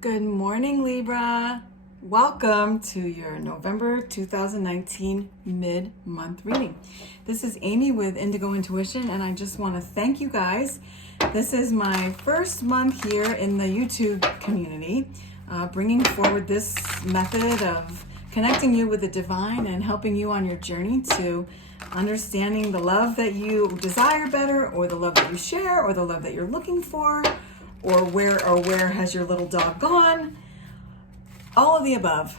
Good morning, Libra. Welcome to your November 2019 mid-month reading. This is Amy with Indigo Intuition, and I just want to thank you guys. This is my first month here in the YouTube community, bringing forward this method of connecting you with the divine and helping you on your journey to understanding the love that you desire better, or the love that you share, or the love that you're looking for, or where has your little dog gone? All of the above.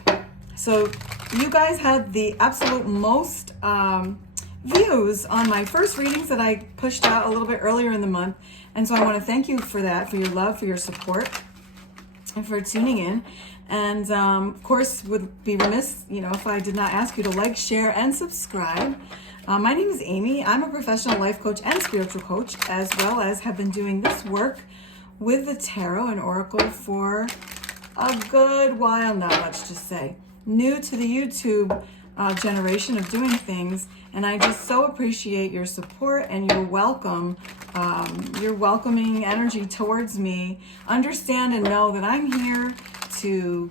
So you guys had the absolute most views on my first readings that I pushed out a little bit earlier in the month. And so I want to thank you for that, for your love, for your support, and for tuning in. And of course, would be remiss, if I did not ask you to like, share, and subscribe. My name is Amy. I'm a professional life coach and spiritual coach, as well as have been doing this work with the tarot and oracle for a good while now, let's just say. New to the YouTube generation of doing things, and I just so appreciate your support and your welcome, your welcoming energy towards me. Understand and know that I'm here to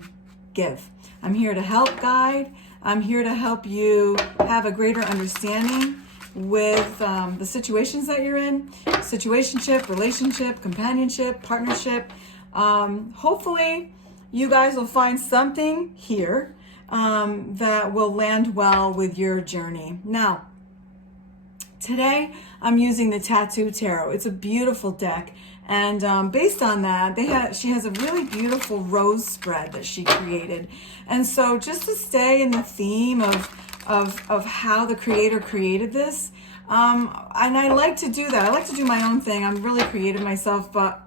give. I'm here to help guide. I'm here to help you have a greater understanding with the situations that you're in, situationship, relationship, companionship, partnership. Hopefully you guys will find something here that will land well with your journey. Now, today I'm using the Tattoo Tarot. It's a beautiful deck, and based on that, she has a really beautiful rose spread that she created. And so just to stay in the theme of how the creator created this, and I like to do that. I like to do my own thing. I'm really creative myself, but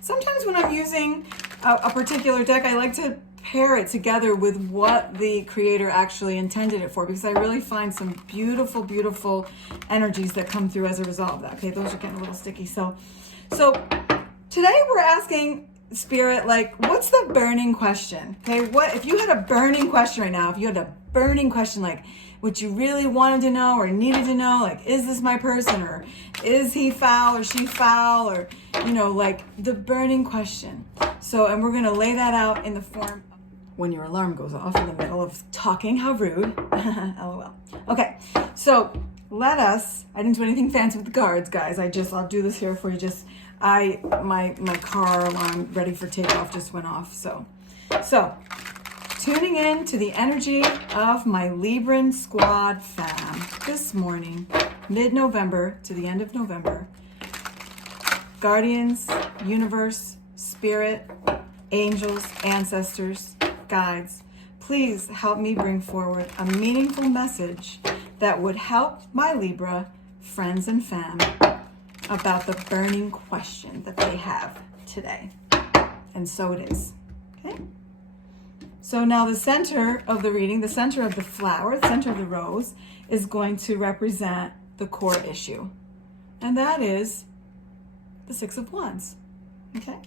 sometimes when I'm using a particular deck, I like to pair it together with what the creator actually intended it for, because I really find some beautiful, beautiful energies that come through as a result of that. Okay, those are getting a little sticky. So today we're asking Spirit, what's the burning question? Okay, what if you had a burning question right now? If you had a burning question, what you really wanted to know or needed to know, is this my person, or is he foul or she foul, or the burning question. So, and we're gonna lay that out in the form when your alarm goes off in the middle of talking. How rude. LOL. Okay, so I didn't do anything fancy with the cards, guys. I'll do this here for you. My car alarm ready for takeoff just went off. So tuning in to the energy of my Libran squad fam this morning, mid-November to the end of November. Guardians, universe, spirit, angels, ancestors, guides, please help me bring forward a meaningful message that would help my Libra friends and fam about the burning question that they have today. And so it is. Okay? So now the center of the reading, the center of the flower, the center of the rose, is going to represent the core issue. And that is the Six of Wands. Okay?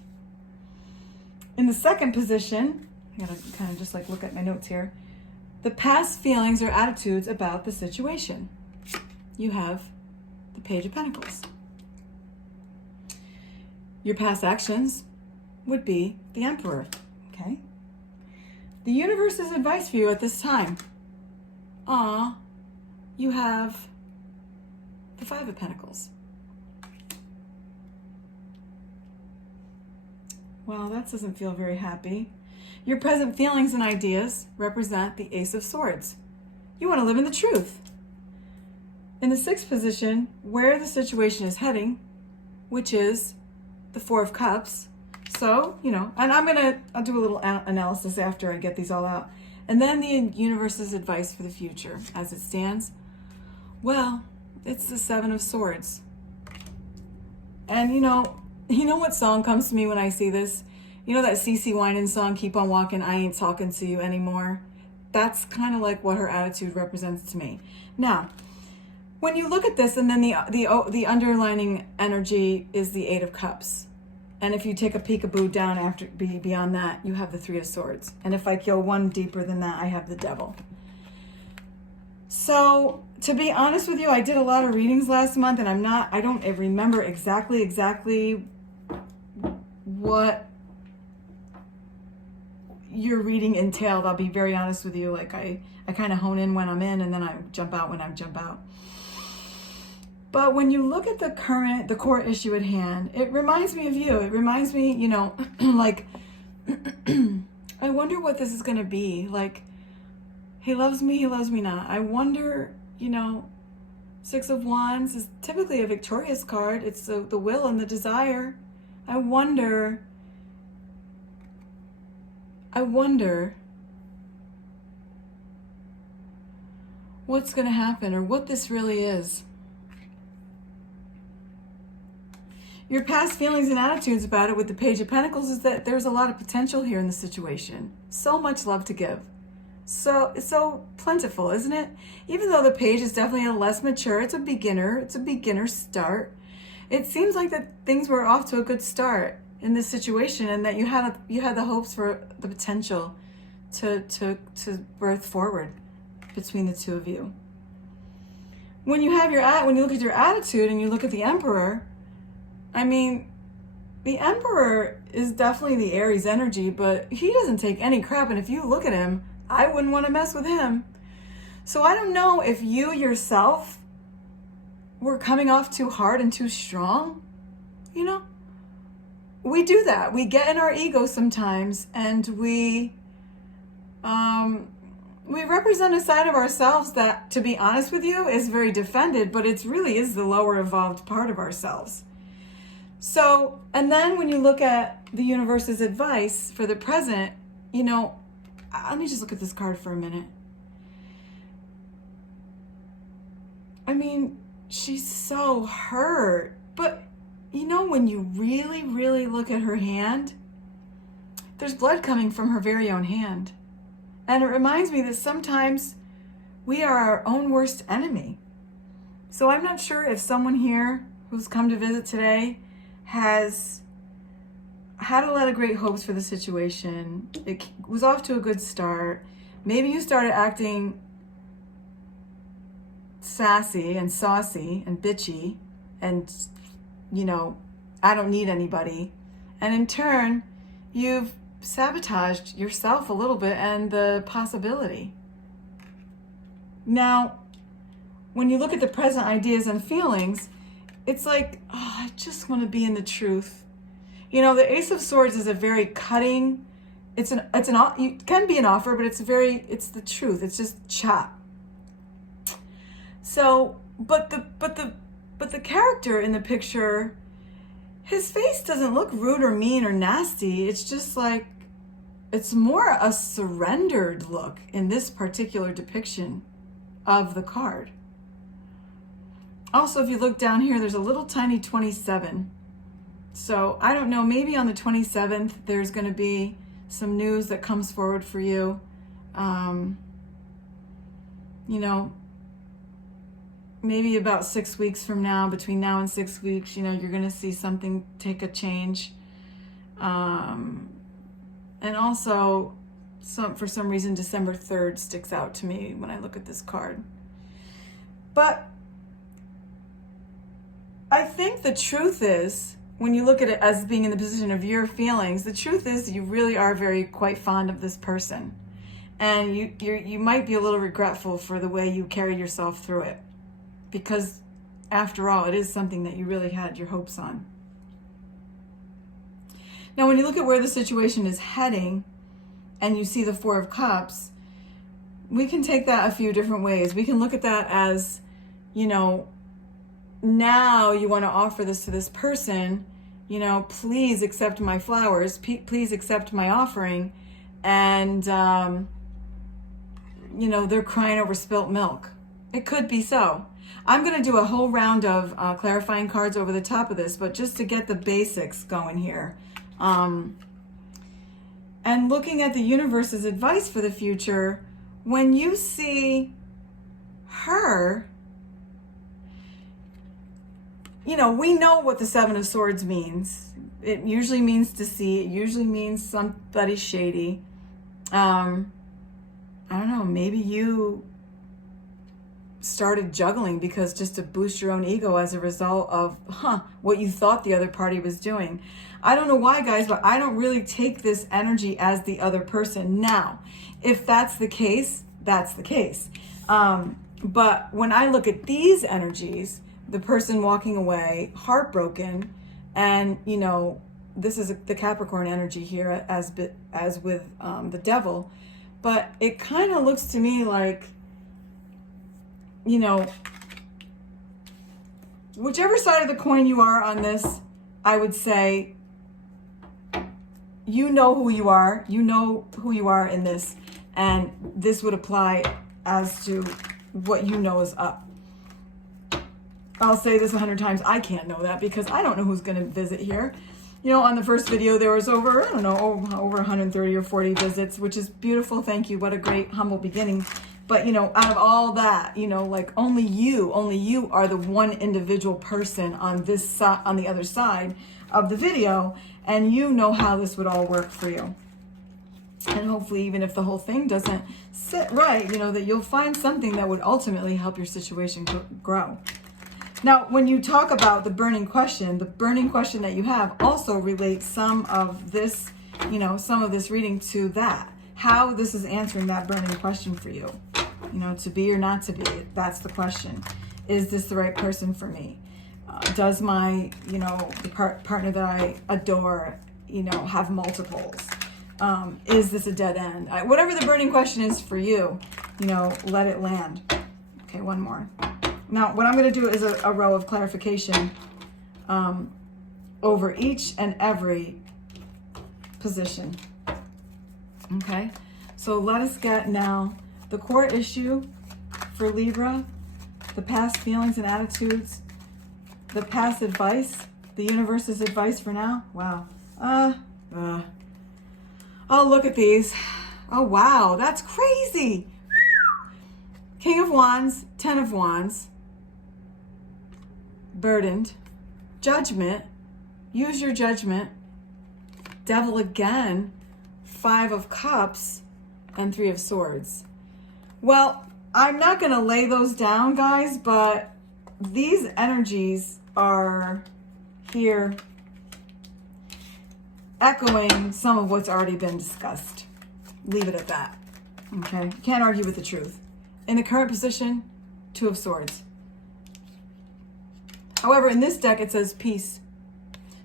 In the second position, I gotta kind of just look at my notes here. The past feelings or attitudes about the situation. You have the Page of Pentacles. Your past actions would be the Emperor. Okay? The universe's advice for you at this time. You have the Five of Pentacles. Well, that doesn't feel very happy. Your present feelings and ideas represent the Ace of Swords. You want to live in the truth. In the sixth position, where the situation is heading, which is the Four of Cups. So, and I'll do a little analysis after I get these all out. And then the universe's advice for the future as it stands. Well, it's the Seven of Swords. And you know what song comes to me when I see this? You know that CeCe Winans song, Keep on Walking, I Ain't Talking to You Anymore? That's kind of like what her attitude represents to me. Now, when you look at this, and then the underlining energy is the Eight of Cups. And if you take a peekaboo down beyond that, you have the Three of Swords. And if I go one deeper than that, I have the Devil. So, to be honest with you, I did a lot of readings last month, and I don't remember exactly what reading entailed. I'll be very honest with you. Like I kind of hone in when I'm in, and then I jump out when I jump out. But when you look at the core issue at hand, it reminds me of you. It reminds me, you know, like, I wonder what this is going to be. Like, he loves me not. I wonder, you know, Six of Wands is typically a victorious card. It's the will and the desire. I wonder what's going to happen, or what this really is. Your past feelings and attitudes about it with the Page of Pentacles is that there's a lot of potential here in the situation. So much love to give. So it's so plentiful, isn't it? Even though the Page is definitely a less mature, it's a beginner start. It seems like that things were off to a good start in this situation, and that you had the hopes for the potential to birth forward between the two of you. When you look at your attitude and you look at the Emperor, I mean, the Emperor is definitely the Aries energy, but he doesn't take any crap. And if you look at him, I wouldn't want to mess with him. So I don't know if you yourself were coming off too hard and too strong. You know, we do that. We get in our ego sometimes, and we represent a side of ourselves that, to be honest with you, is very defended, but it really is the lower evolved part of ourselves. So, and then when you look at the universe's advice for the present, you know, let me just look at this card for a minute. I mean, she's so hurt, but you know, when you really, really look at her hand, there's blood coming from her very own hand. And it reminds me that sometimes we are our own worst enemy. So I'm not sure if someone here who's come to visit today has had a lot of great hopes for the situation. It was off to a good start. Maybe you started acting sassy and saucy and bitchy and, you know, I don't need anybody. And in turn, you've sabotaged yourself a little bit and the possibility. Now, when you look at the present ideas and feelings, it's like, oh, I just want to be in the truth. You know, the Ace of Swords is a very cutting, it can be an offer, but it's the truth. It's just chop. So, but the character in the picture, his face doesn't look rude or mean or nasty. It's just like, it's more a surrendered look in this particular depiction of the card. Also, if you look down here, there's a little tiny 27. So I don't know, maybe on the 27th, there's going to be some news that comes forward for you. You know, maybe about 6 weeks from now, between now and 6 weeks, you know, you're going to see something take a change. And also, for some reason, December 3rd sticks out to me when I look at this card. But I think the truth is, when you look at it as being in the position of your feelings, the truth is you really are quite fond of this person. And you might be a little regretful for the way you carried yourself through it. Because after all, it is something that you really had your hopes on. Now, when you look at where the situation is heading, and you see the Four of Cups, we can take that a few different ways. We can look at that as, you know, now you want to offer this to this person, you know, please accept my flowers, please accept my offering. And, you know, they're crying over spilt milk. It could be so. I'm going to do a whole round of clarifying cards over the top of this, but just to get the basics going here. And looking at the universe's advice for the future, when you see her, you know, we know what the Seven of Swords means. It usually means deceit. It usually means somebody shady. I don't know, maybe you started juggling because just to boost your own ego as a result of what you thought the other party was doing. I don't know why, guys, but I don't really take this energy as the other person. Now, if that's the case, that's the case. But when I look at these energies, the person walking away heartbroken, and you know, this is the Capricorn energy here as with the devil, but it kind of looks to me like, you know, whichever side of the coin you are on this, I would say, you know who you are. You know who you are in this, and this would apply as to what you know is up. I'll say this 100 times. I can't know that because I don't know who's going to visit here. You know, on the first video, there was over 130 or 40 visits, which is beautiful. Thank you. What a great, humble beginning. But, you know, out of all that, you know, like only you are the one individual person on this on the other side of the video, and you know how this would all work for you. And hopefully, even if the whole thing doesn't sit right, you know, that you'll find something that would ultimately help your situation grow. Now, when you talk about the burning question that you have also relates some of this, you know, some of this reading to that. How this is answering that burning question for you. You know, to be or not to be, that's the question. Is this the right person for me? Does my, you know, the partner that I adore, you know, have multiples? Is this a dead end? Whatever the burning question is for you, you know, let it land. Okay, one more. Now, what I'm going to do is a row of clarification over each and every position. Okay, so let us get now the core issue for Libra, the past feelings and attitudes, the past advice, the universe's advice for now. Wow. Oh, look at these. Oh, wow, that's crazy. King of Wands, Ten of Wands, burdened, judgment, use your judgment, devil again, Five of Cups, and Three of Swords. Well, I'm not going to lay those down, guys, but these energies are here echoing some of what's already been discussed. Leave it at that. Okay? Can't argue with the truth. In the current position, Two of Swords. However, in this deck, it says peace.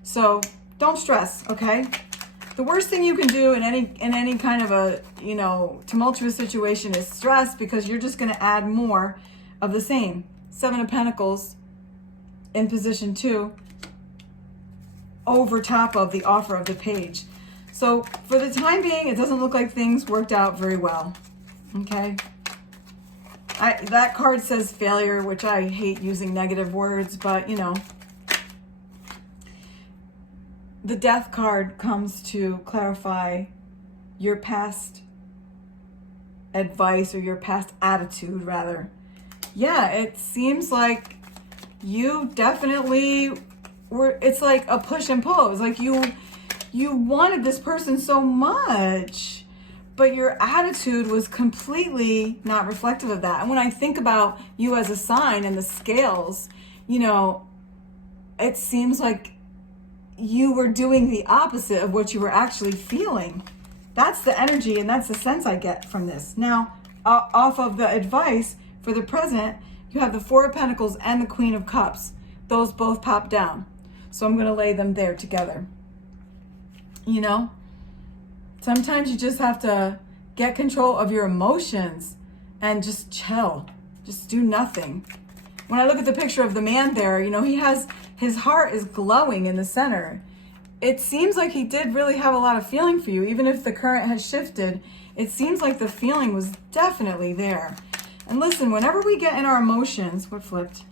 So don't stress, okay? The worst thing you can do in any kind of a, you know, tumultuous situation is stress, because you're just going to add more of the same. Seven of Pentacles in position 2 over top of the offer of the Page. So for the time being, it doesn't look like things worked out very well. Okay? That card says failure, which I hate using negative words, but you know. The Death card comes to clarify your past advice, or your past attitude, rather. Yeah, it seems like you definitely were, it's like a push and pull. It's like you wanted this person so much, but your attitude was completely not reflective of that. And when I think about you as a sign and the scales, you know, it seems like you were doing the opposite of what you were actually feeling. That's the energy, and that's the sense I get from this. Now, off of the advice for the present, you have the Four of Pentacles and the Queen of Cups. Those both pop down. So I'm going to lay them there together. You know, sometimes you just have to get control of your emotions and just chill. Just do nothing. When I look at the picture of the man there, you know, his heart is glowing in the center. It seems like he did really have a lot of feeling for you. Even if the current has shifted, it seems like the feeling was definitely there. And listen, whenever we get in our emotions, what flipped?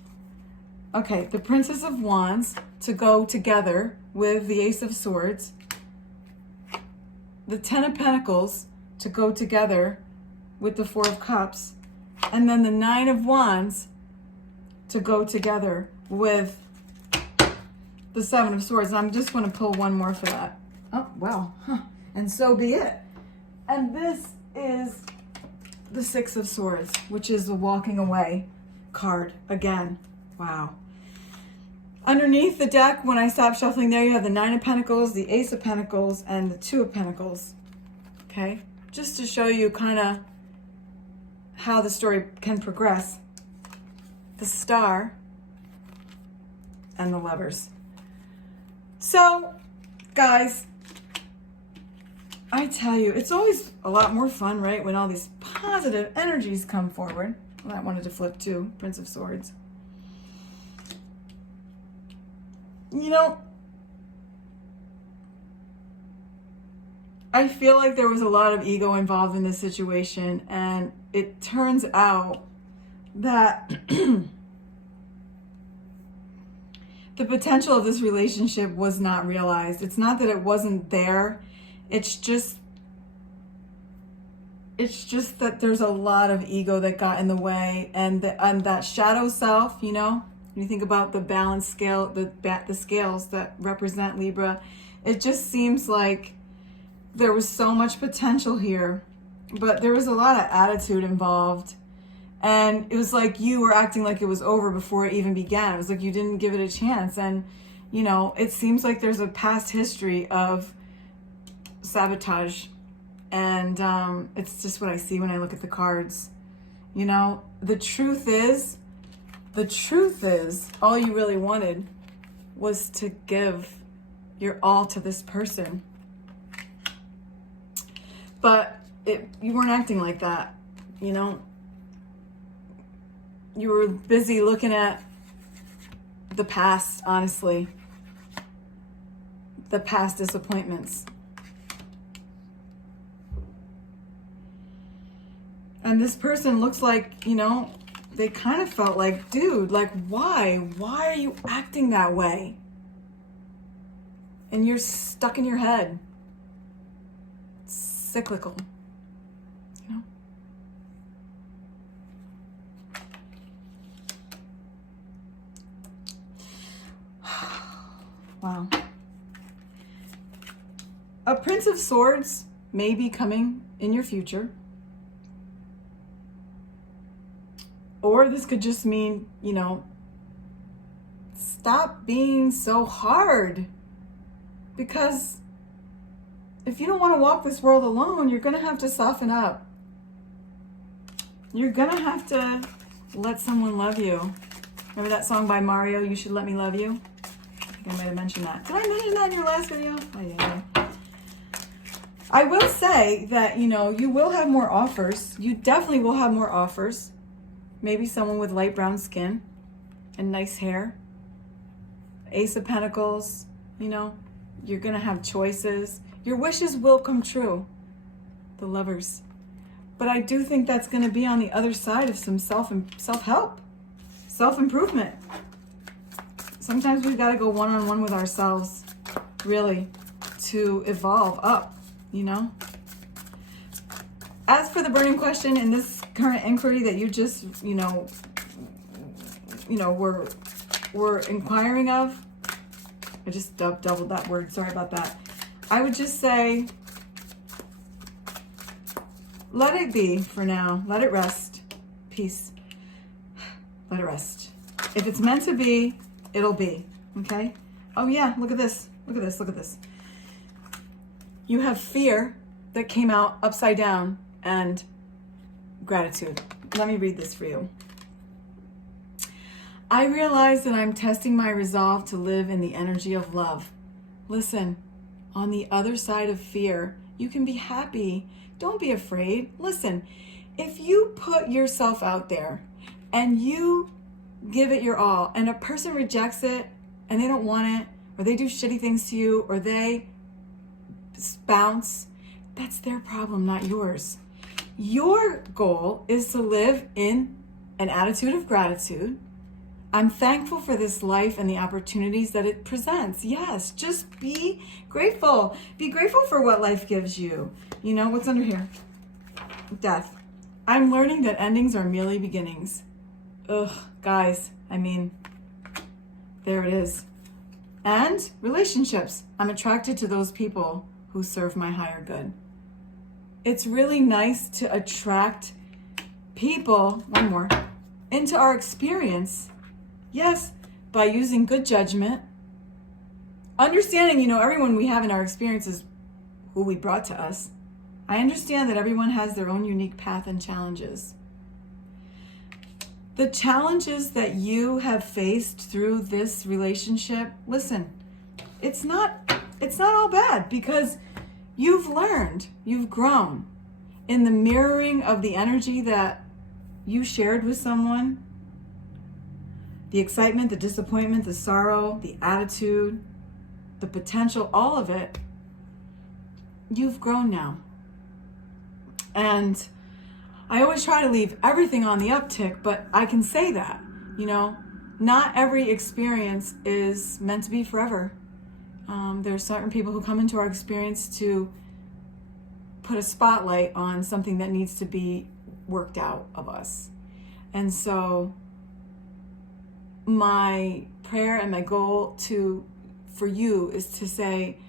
Okay, the Princess of Wands to go together with the Ace of Swords. The Ten of Pentacles to go together with the Four of Cups. And then the Nine of Wands to go together with the Seven of Swords. And I'm just going to pull one more for that. Oh, wow. Huh. And so be it. And this is the Six of Swords, which is the walking away. card again. Wow. Underneath the deck, when I stop shuffling there, you have the Nine of Pentacles, the Ace of Pentacles, and the Two of Pentacles. Okay? Just to show you kind of how the story can progress. The Star and the Lovers. So, guys, I tell you, it's always a lot more fun, right? When all these positive energies come forward. Well, I wanted to flip too, Prince of Swords. You know, I feel like there was a lot of ego involved in this situation, and it turns out that the potential of this relationship was not realized. It's not that it wasn't there. It's just that there's a lot of ego that got in the way, and that shadow self, you know, when you think about the balance scale, the scales that represent Libra, it just seems like there was so much potential here, but there was a lot of attitude involved. And it was like you were acting like it was over before it even began. It was like you didn't give it a chance. And, you know, it seems like there's a past history of sabotage. And it's just what I see when I look at the cards. You know, the truth is, all you really wanted was to give your all to this person. But you weren't acting like that, you know? You were busy looking at the past, honestly. The past disappointments. And this person looks like, you know, they kind of felt like, dude, like, why? Why are you acting that way? And you're stuck in your head. It's cyclical, you know? Wow. A Prince of Swords may be coming in your future. Or this could just mean, you know, stop being so hard. Because if you don't want to walk this world alone, you're going to have to soften up. You're going to have to let someone love you. Remember that song by Mario, You Should Let Me Love You? I think I might have mentioned that. Did I mention that in your last video? Oh, yeah. I will say that, you know, you will have more offers. You definitely will have more offers. Maybe someone with light brown skin and nice hair. Ace of Pentacles, you know, you're going to have choices. Your wishes will come true. The Lovers. But I do think that's going to be on the other side of some self-help, self-improvement. Sometimes we've got to go one-on-one with ourselves, really, to evolve up, you know? As for the burning question in this current inquiry that you just, you know, were inquiring of, I just doubled that word. Sorry about that. I would just say, let it be for now. Let it rest. Peace. Let it rest. If it's meant to be, it'll be. Okay? Oh yeah, look at this. Look at this. Look at this. You have fear that came out upside down and gratitude. Let me read this for you. I realize that I'm testing my resolve to live in the energy of love. Listen, on the other side of fear, you can be happy. Don't be afraid. Listen, if you put yourself out there and you give it your all and a person rejects it and they don't want it, or they do shitty things to you, or they bounce, that's their problem, not yours. Your goal is to live in an attitude of gratitude. I'm thankful for this life and the opportunities that it presents. Yes, just be grateful. Be grateful for what life gives you. You know, what's under here? Death. I'm learning that endings are merely beginnings. Ugh, guys, I mean, there it is. And relationships. I'm attracted to those people who serve my higher good. It's really nice to attract people, one more, into our experience, yes, by using good judgment, understanding, everyone we have in our experience is who we brought to us. I understand that everyone has their own unique path and challenges. The challenges that you have faced through this relationship, listen, it's not all bad, because you've learned, you've grown in the mirroring of the energy that you shared with someone, the excitement, the disappointment, the sorrow, the attitude, the potential, all of it. You've grown now. And I always try to leave everything on the uptick, but I can say that, not every experience is meant to be forever. There are certain people who come into our experience to put a spotlight on something that needs to be worked out of us. And so my prayer and my goal for you is to say,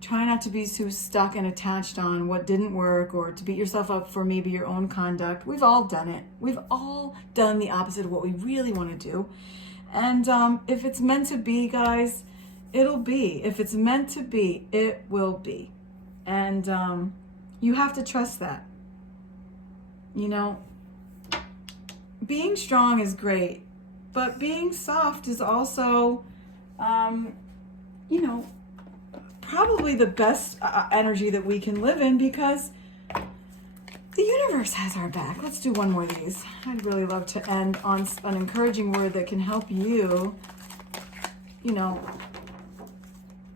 try not to be too stuck and attached on what didn't work, or to beat yourself up for maybe your own conduct. We've all done it. We've all done the opposite of what we really want to do. And if it's meant to be, guys, it'll be. If it's meant to be, it will be. And you have to trust that. Being strong is great, but being soft is also, probably the best energy that we can live in, because the universe has our back. Let's do one more of these. I'd really love to end on an encouraging word that can help you,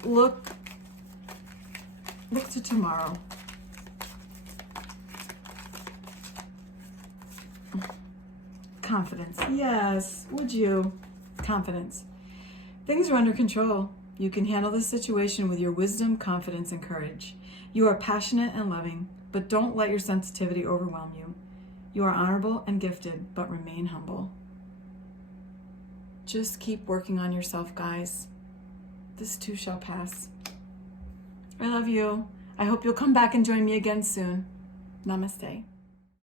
look to tomorrow. Confidence. Yes, would you? Confidence. Things are under control. You can handle this situation with your wisdom, confidence, and courage. You are passionate and loving, but don't let your sensitivity overwhelm you. You are honorable and gifted, but remain humble. Just keep working on yourself, guys. This too shall pass. I love you. I hope you'll come back and join me again soon. Namaste.